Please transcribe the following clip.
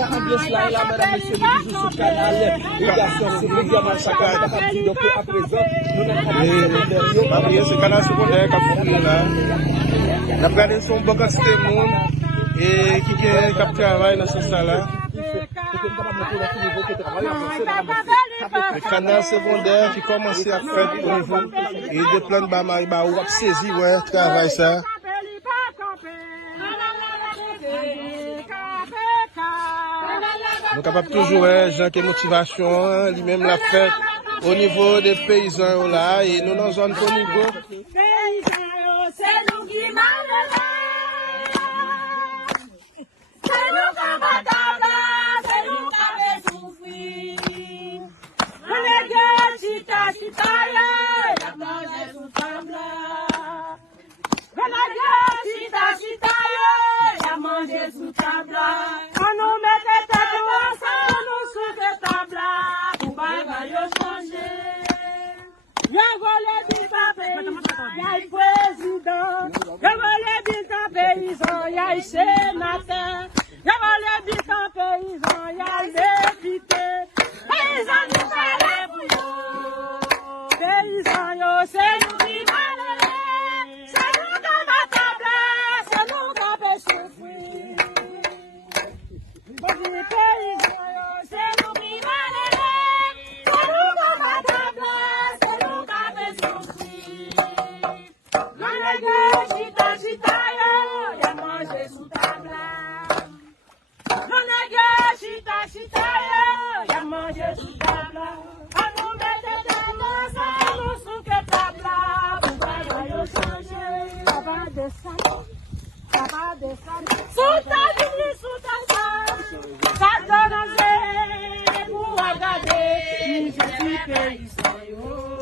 ça ambiance là, madame, monsieur, nous toujours sur le canal. Les garçons, c'est régulièrement ça qu'on a fait. Donc, à présent, nous n'avons pas ce canal secondaire qui a fourni là. La plupart sont beaucoup de monde et qui travaille dans ce sens-là. Le canal secondaire qui commence à faire au niveau et des plans de bama, il va saisir, ouais, travail ça. Nous sommes capables toujours, gens qui motivation, lui-même la fête au niveau des paysans là, et nous dans une zone au niveau. Pour regarder, je suis paysan.